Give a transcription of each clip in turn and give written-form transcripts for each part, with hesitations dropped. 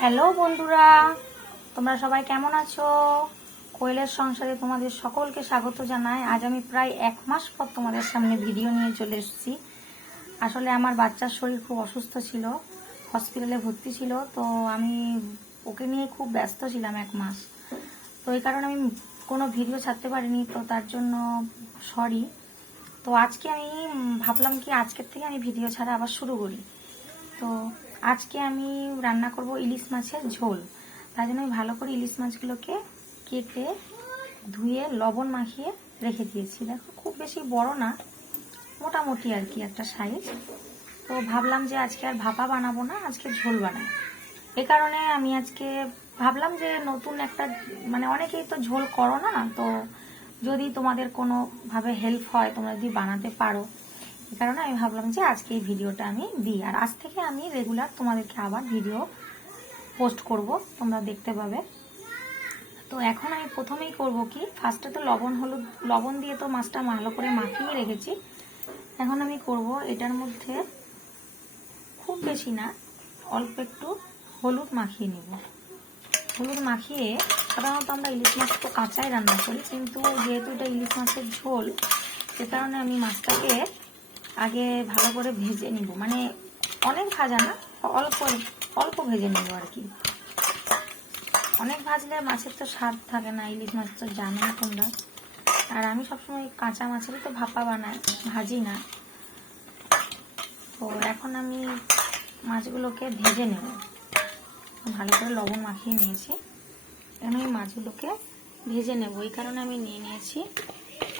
Hello বন্ধুরা, তোমরা সবাই কেমন আছো? কোয়েলের সংসারে তোমাদের সকলকে স্বাগত জানাই। আজ আমি প্রায় 1 মাস পর তোমাদের সামনে ভিডিও নিয়ে চলে এসেছি। আসলে আমার বাচ্চার শরীর খুব অসুস্থ ছিল, হসপিটালে ভর্তি ছিল, তো আমি ওকে নিয়ে খুব ব্যস্ত ছিলাম 1 মাস। তো এই কারণে আমি কোনো ভিডিও ছাড়তে পারিনি, তো তার জন্য সরি। তো আজকে আমি ভাবলাম কি আজকের থেকে আমি ভিডিও ছাড়া আবার শুরু করি। তো আজকে আমি রান্না করব ইলিশ মাছের ঝোল। তার জন্য আমি ভালো করে ইলিশ মাছগুলোকে কেটে ধুয়ে লবণ মাখিয়ে রেখে দিয়েছি। দেখো খুব বেশি বড় না, মোটামুটি আর কি একটা সাইজ। তো ভাবলাম যে আজকে আর ভাপা বানাবো না, আজকে ঝোল বানাই। এ কারণে আমি আজকে ভাবলাম যে নতুন একটা, মানে অনেকেই তো ঝোল করো না, তো যদি তোমাদের কোনোভাবে হেল্প হয়, তোমরা যদি বানাতে পারো, এই কারণে আমি ভাবলাম যে আজকে এই ভিডিওটা আমি দিই। আর আজ থেকে আমি রেগুলার তোমাদেরকে আবার ভিডিও পোস্ট করব, তোমরা দেখতে পাবে। তো এখন আমি প্রথমেই করব কি, ফার্স্টে তো লবণ দিয়ে তো মাছটা ভালো করে মাখিয়ে রেখেছি। এখন আমি করব এটার মধ্যে খুব বেশি না, অল্প একটু হলুদ মাখিয়ে নেব। হলুদ মাখিয়ে, সাধারণত আমরা ইলিশ মাছ তো কাঁচাই রান্না করি, কিন্তু যেহেতু এটা ইলিশ মাছের ঝোল, সে কারণে আমি মাছটাকে আগে ভালো করে ভেজে নিব। মানে অনেক ভাজা না, অল্প অল্প ভেজে নিব আর কি। অনেক ভাজলে মাছের তো স্বাদ থাকে না, ইলিশ মাছ তো জানোই তোমরা। আর আমি সবসময় কাঁচা মাছেরই তো ভাপা বানাই, ভাজি না। তো এখন আমি মাছগুলোকে ভেজে নেব, ভালো করে লবণ মাখিয়ে নিয়েছি। এখন আমি মাছগুলোকে ভেজে নেব, এই কারণে আমি নিয়ে নিয়েছি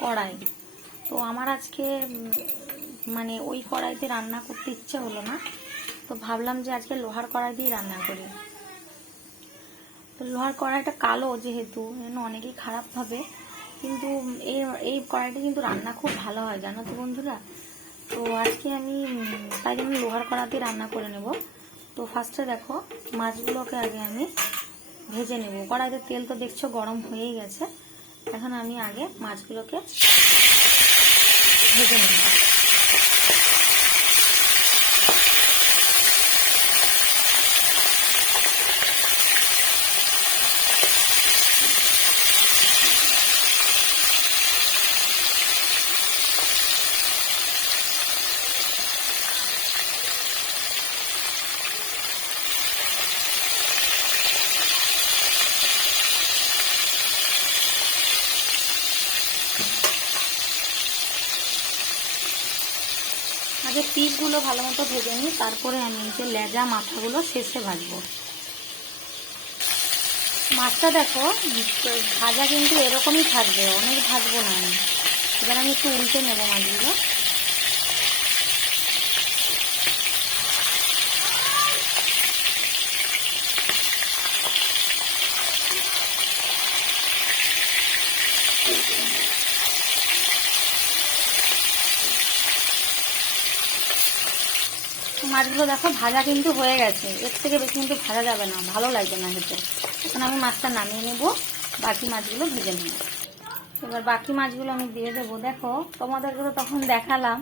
কড়াই। তো আমার আজকে মানে ওই কড়াইতে রান্না করতে ইচ্ছে হলো না, তো ভাবলাম যে আজকে লোহার কড়াই দিয়ে রান্না করি। তো লোহার কড়াইটা কালো যেহেতু, অনেকেই খারাপ ভাবে, কিন্তু এই কড়াইটা কিন্তু রান্না খুব ভালো হয়, জানো তো বন্ধুরা। তো আজকে আমি তাই জন্য লোহার কড়াই দিয়ে রান্না করে নেব। তো ফার্স্টে দেখো মাছগুলোকে আগে আমি ভেজে নেব। কড়াইতে তেল তো দেখছো গরম হয়েই গেছে। এখন আমি আগে মাছগুলোকে ভেজে নেব। আগে পিসগুলো ভালো মতো ভেজে নিই, তারপরে আমি যে লেজা মাথাগুলো শেষে ভাজবো। মাছটা দেখো ভাজা কিন্তু এরকমই থাকবে, অনেক ভাজবো না আমি। এবার আমি একটু উল্টে নেব মাছগুলো। মাছগুলো দেখো ভাজা কিন্তু হয়ে গেছে, এর থেকে বেশি কিন্তু ভাজা যাবে না, ভালো লাগবে না খেতে। এখন আমি মাছটা নামিয়ে নেব, বাকি মাছগুলো ভেজে নেব। এবার বাকি মাছগুলো আমি দিয়ে দেবো। দেখো তোমাদেরকে তো তখন দেখালাম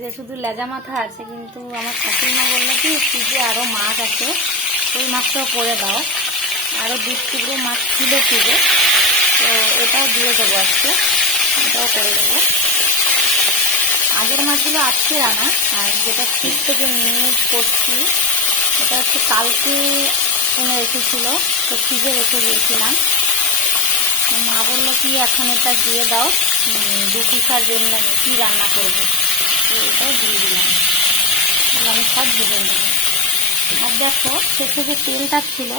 যে শুধু লেজা মাথা আছে, কিন্তু আমার শাশুড়িমা বললো কি ফ্রিজে আরও মাছ আছে, ওই মাছটাও করে দাও। আরও 2 টুকরো মাছ ছিল ফ্রিজে, তো এটাও দিয়ে দেবো আজকে, এটাও করে দেবো। আগের মাছগুলো আজকে রান্না, আর যেটা ফ্রিজ থেকে নিয়ে করছি এটা হচ্ছে কালকে এনে রেখেছিল, তো ফ্রিজে রেখে দিয়েছিলাম। মা বললো কি এখন এটা দিয়ে দাও, 2 পিসার জন্য কি রান্না করবো, তো এটাও দিয়ে দিলাম। আমি সব ভেজে নেব। আর দেখো শেষে যে তেলটা ছিল,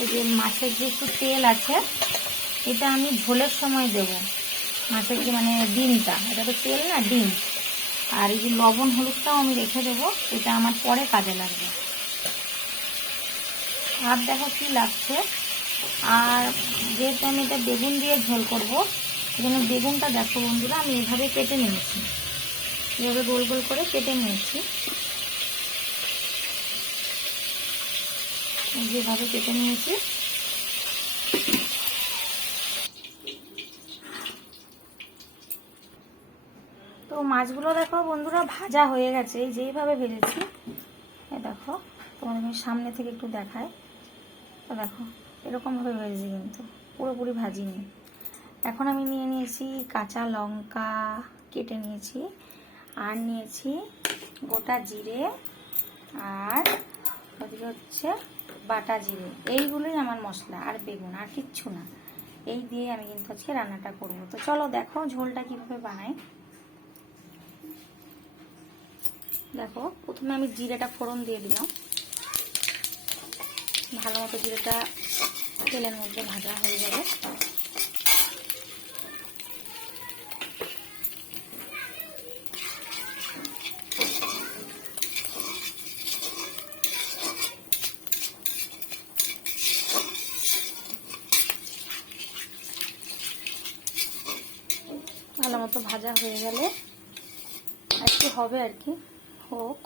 এই যে মাছের যে একটু তেল আছে, এটা আমি ঝোলের সময় দেব। মাছের যে মানে ডিমটা, এটা তো তেল না, ডিম। আর এই যে লবণ হলুদটাও আমি রেখে দেবো, এটা আমার পরে কাজে লাগবে। আর দেখো কি লাগছে। আর যেহেতু আমি এটা বেগুন দিয়ে ঝোল করবো, সেজন্য বেগুনটা দেখো বন্ধুরা আমি এভাবে কেটে নিয়েছি, এভাবে গোল গোল করে কেটে নিয়েছি, যেভাবে কেটে নিয়েছি। তো মাছগুলো দেখো বন্ধুরা ভাজা হয়ে গেছে, যেইভাবে ভেজেছি, দেখো তোমাদের আমি সামনে থেকে একটু দেখাই। তো দেখো এরকমভাবে ভেজেছি, কিন্তু পুরোপুরি ভাজিনি। এখন আমি নিয়ে নিয়েছি কাঁচা লঙ্কা কেটে নিয়েছি, আর নিয়েছি গোটা জিরে, আর ওদিকে হচ্ছে বাটা জিরে। এইগুলোই আমার মশলা, আর বেগুন, আর কিচ্ছু না। এই দিয়ে আমি কিন্তু আজকে রান্নাটা করবো। তো চলো দেখো ঝোলটা কিভাবে বানাই। দেখো প্রথমে আমি জিরেটা ফোড়ন দিয়ে দিলাম। ভালো মতো জিরেটা তেলের মধ্যে ভাজা হয়ে যাবে। ভালো মতো ভাজা হয়ে গেলে একটু হবে আর কি, হোক।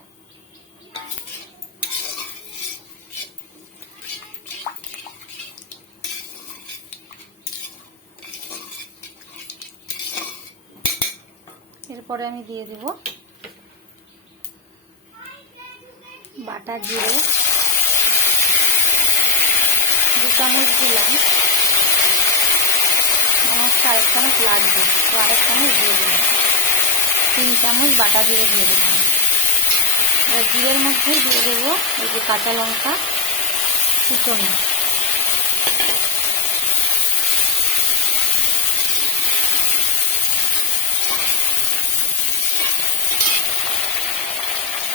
এরপরে আমি দিয়ে দেব বাটা জিরে 2 চামচ দিলাম। মনে হচ্ছে 1 চামচ লাগবে, তো 1 চামচ দিয়ে দিলাম। 3 চামচ বাটা জিরে দিয়ে দিলাম। এবার জিরের মধ্যেই দিয়ে দেবো এই যে কাঁচা লঙ্কা কুচনো।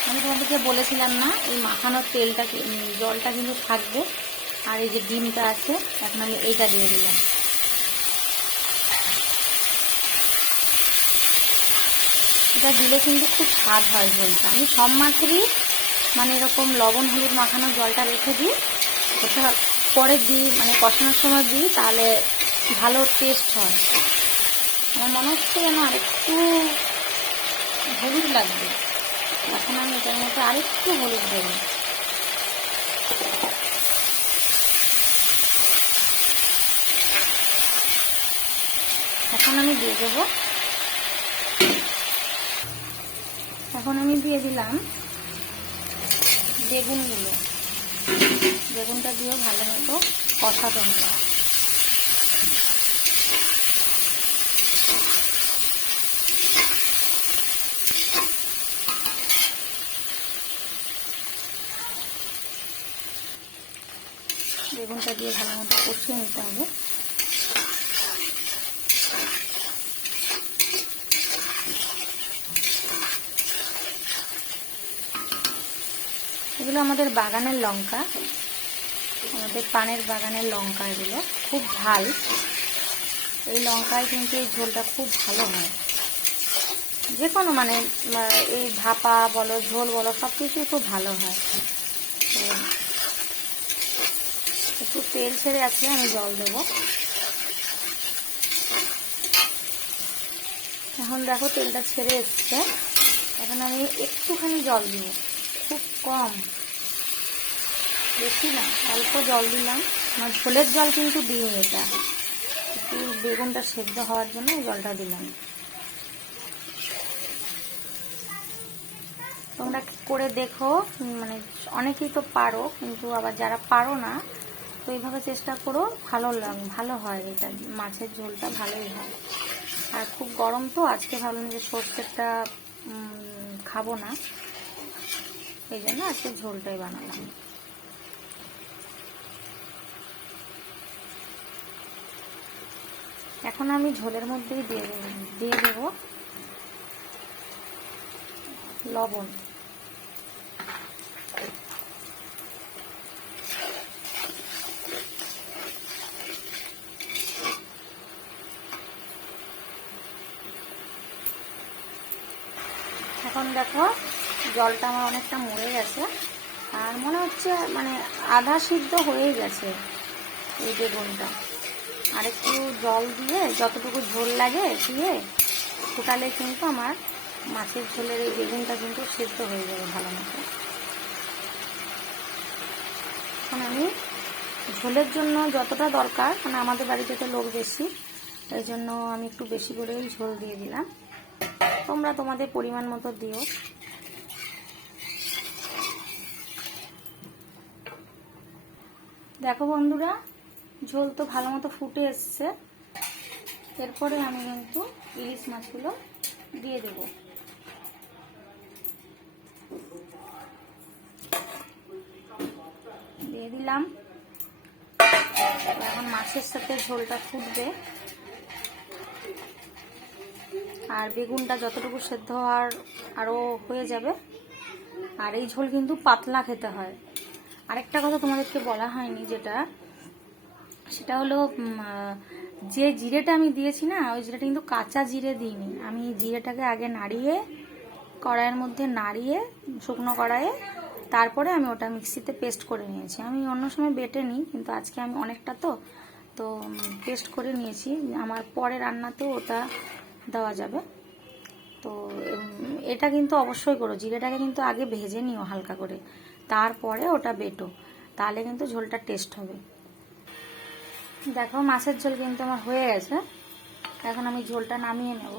আমি তোমাদেরকে বলেছিলাম না, এই মাখানোর তেলটা জলটা কিন্তু থাকবে। আর এই যে ডিমটা আছে, এখন আমি এইটা দিয়ে দিলাম। এটা দিলে কিন্তু খুব স্বাদ হয় ঝোলটা। আমি সব মাছেরই মানে এরকম লবণ হলুদ মাখানোর জলটা রেখে দিই, ওটা পরে দিই, মানে কষানোর সময় দিই, তাহলে ভালো টেস্ট হয়। আমার মনে হচ্ছে যেন আরেকটু হলুদ লাগবে। এখন আমি এটার মধ্যে আরেকটু হলুদ দেবো। এখন আমি দিয়ে দেবো, এখন আমি দিয়ে দিলাম বেগুনগুলো। বেগুনটা দিয়েও ভালো মতো কষাতে হবে। বেগুনটা দিয়ে ভালো মতো কষিয়ে নিতে হবে। এগুলো আমাদের বাগানের লঙ্কা, আমাদের পানের বাগানের লঙ্কা। এগুলো খুব ঝাল। এই লঙ্কায় কিন্তু এই ঝোলটা খুব ভালো হয়। যে কোনো মানে এই ভাপা বলো ঝোল বলো সব কিছুই খুব ভালো হয়। একটু তেল ছেড়ে আসলে আমি জল দেব। এখন দেখো তেলটা ছেড়ে এসছে। এখন আমি একটুখানি জল দিব, খুব কম, বেশি না, অল্প জল দিলাম। আমার ঝোলের জল কিন্তু দিইনি, এটা একটু বেগুনটা সেদ্ধ হওয়ার জন্য এই জলটা দিলাম। তোমরা করে দেখো, মানে অনেকেই তো পারো, কিন্তু আবার যারা পারো না তো এইভাবে চেষ্টা করো। ভালো হয়, এটা মাছের ঝোলটা ভালোই হয়। আর খুব গরম তো, আজকে ভাবলাম যে সর্ষেরটা খাবো না, এই জন্য আজকে ঝোলটাই বানালাম। এখন আমি ঝোলের মধ্যেই দিয়ে দেবো লবণ। এখন দেখো জলটা আমার অনেকটা মরে গেছে, আর মনে হচ্ছে মানে আধা সিদ্ধ হয়ে গেছে এই বেগুনটা। আর একটু জল দিয়ে যতটুকু ঝোল লাগে দিয়ে ফুটালে কিন্তু আমার মাছের ঝোলের এই বেগুনটা কিন্তু সিদ্ধ হয়ে যাবে ভালো মতো। এখন আমি ঝোলের জন্য যতটা দরকার, মানে আমাদের বাড়িতে তো লোক বেশি, এই জন্য আমি একটু বেশি করেই ঝোল দিয়ে দিলাম। তোমরা তোমাদের পরিমাণ মতো দিও। দেখো বন্ধুরা, ঝোল তো ভালো মতো ফুটে এসছে। এরপরে আমি কিন্তু ইলিশ মাছগুলো দিয়ে দেব। দিয়ে দিলাম। এখন মাছের সাথে ঝোলটা ফুটবে, আর বেগুনটা যতটুকু সেদ্ধ হওয়ার আরও হয়ে যাবে। আর এই ঝোল কিন্তু পাতলা খেতে হয়। আরেকটা কথা তোমাদেরকে বলা হয়নি, সেটা হলো যে জিরেটা আমি দিয়েছি না, ওই জিরেটা কিন্তু কাঁচা জিরে দিইনি। আমি জিরেটাকে আগে নাড়িয়ে কড়াইয়ের মধ্যে নাড়িয়ে শুকনো কড়াইয়ে তারপরে আমি ওটা মিক্সিতে পেস্ট করে নিয়েছি। আমি অন্য সময় বেটে নিই, কিন্তু আজকে আমি অনেকটা তো পেস্ট করে নিয়েছি। আমার পরে রান্নাতেও ওটা দেওয়া যাবে। তো এটা কিন্তু অবশ্যই করো, জিরেটাকে কিন্তু আগে ভেজে নিও হালকা করে, তারপরে ওটা বেটো, তাহলে কিন্তু ঝোলটা টেস্ট হবে। দেখো মাছের ঝোল কিন্তু আমার হয়ে গেছে। এখন আমি ঝোলটা নামিয়ে নেব।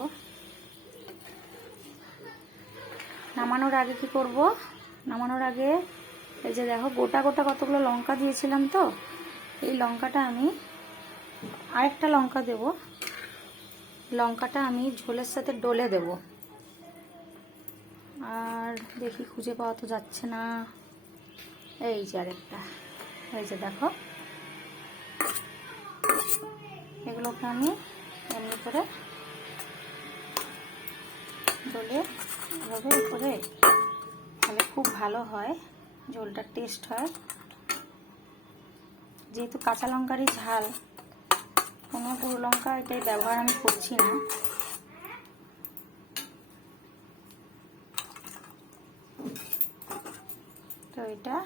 নামানোর আগে কি করব, নামানোর আগে এই যে দেখো গোটা গোটা কতগুলো লঙ্কা দিয়েছিলাম, তো এই লঙ্কাটা আমি আরেকটা লঙ্কা দেব। লঙ্কাটা আমি ঝোলের সাথে ডলে দেব। আর দেখি খুঁজে পাওয়া তো যাচ্ছে না। এই যে আরেকটা, এই যে দেখো, এগুলোকে আমি এমনি করে ডলে এভাবে করে, তাহলে খুব ভালো হয়, ঝোলটা টেস্ট হয়। যেহেতু কাঁচা লঙ্কারই ঝাল, কোনো গুঁড়ো লঙ্কা এটাই ব্যবহার আমি করছি না। তো এটা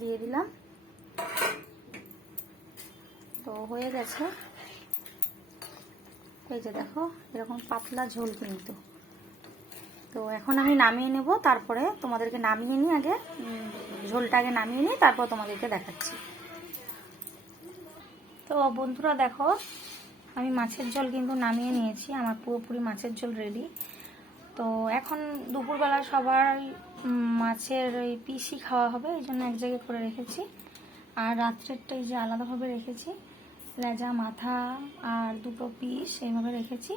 দিয়ে দিলাম। তো হয়ে গেছে। এই যে দেখো এরকম পাতলা ঝোল কিন্তু। তো এখন আমি নামিয়ে নেব, তারপরে তোমাদেরকে নামিয়ে নিই, আগে ঝোলটা আগে নামিয়ে নিই, তারপর তোমাদেরকে দেখাচ্ছি। তো বন্ধুরা দেখো, আমি মাছের ঝোল কিন্তু নামিয়ে নিয়েছি। আমার পুরোপুরি মাছের ঝোল রেডি। তো এখন দুপুরবেলা সবার মাছের ওই পিসি খাওয়া হবে, এই জন্য এক জায়গায় করে রেখেছি। আর রাত্রেরটা এই যে আলাদাভাবে রেখেছি, লেজা মাথা আর দুটো পিস এইভাবে রেখেছি।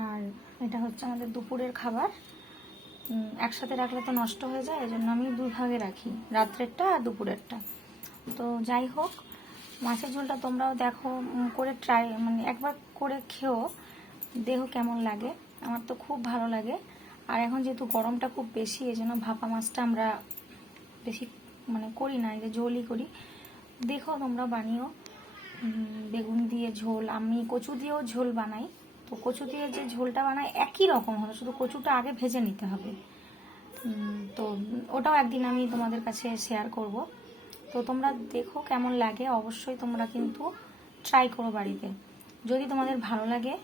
আর এটা হচ্ছে আমাদের দুপুরের খাবার। একসাথে রাখলে তো নষ্ট হয়ে যায়, এই জন্য আমি দুই ভাগে রাখি, রাত্রেরটা আর দুপুরেরটা। তো যাই হোক, মাছের ঝোলটা তোমরাও দেখো করে মানে একবার করে খেও, দেখো কেমন লাগে। আমার তো খুব ভালো লাগে। আর এখন যেহেতু গরমটা খুব বেশি, এই জন্য ভাপা মাছটা আমরা বেশি করি না, এই যে ঝোলই করি। দেখো তোমরা বানিও বেগুন দিয়ে ঝোল। আমি কচু দিয়েও ঝোল বানাই। তো কচু দিয়ে যে ঝোলটা বানাই একই রকম হবে, শুধু কচুটা আগে ভেজে নিতে হবে। তো ওটাও একদিন আমি তোমাদের কাছে শেয়ার করব। তো তোমরা দেখো কেমন লাগে, অবশ্যই তোমরা কিন্তু ট্রাই করো বাড়িতে। যদি তোমাদের ভালো লাগে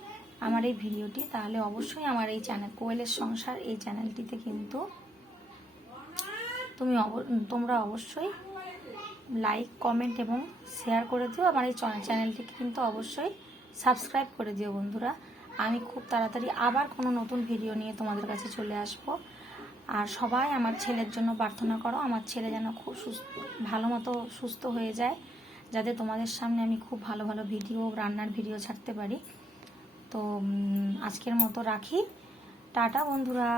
আমার এই ভিডিওটি, তাহলে অবশ্যই আমার এই চ্যানেল কোয়েলের সংসার এই চ্যানেলটিতে কিন্তু তোমরা অবশ্যই লাইক, কমেন্ট এবং শেয়ার করে দিও। আমার এই চ্যানেলটিকে কিন্তু অবশ্যই সাবস্ক্রাইব করে দিও বন্ধুরা। আমি খুব তাড়াতাড়ি আবার কোনো নতুন ভিডিও নিয়ে তোমাদের কাছে চলে আসব। আর সবাই আমার ছেলের জন্য প্রার্থনা করো, আমার ছেলে যেন খুব ভালো মতো সুস্থ হয়ে যায়, যাতে তোমাদের সামনে আমি খুব ভালো ভালো ভিডিও, রান্নার ভিডিও ছাড়তে পারি। তো আজকের মতো রাখি, টাটা বন্ধুরা।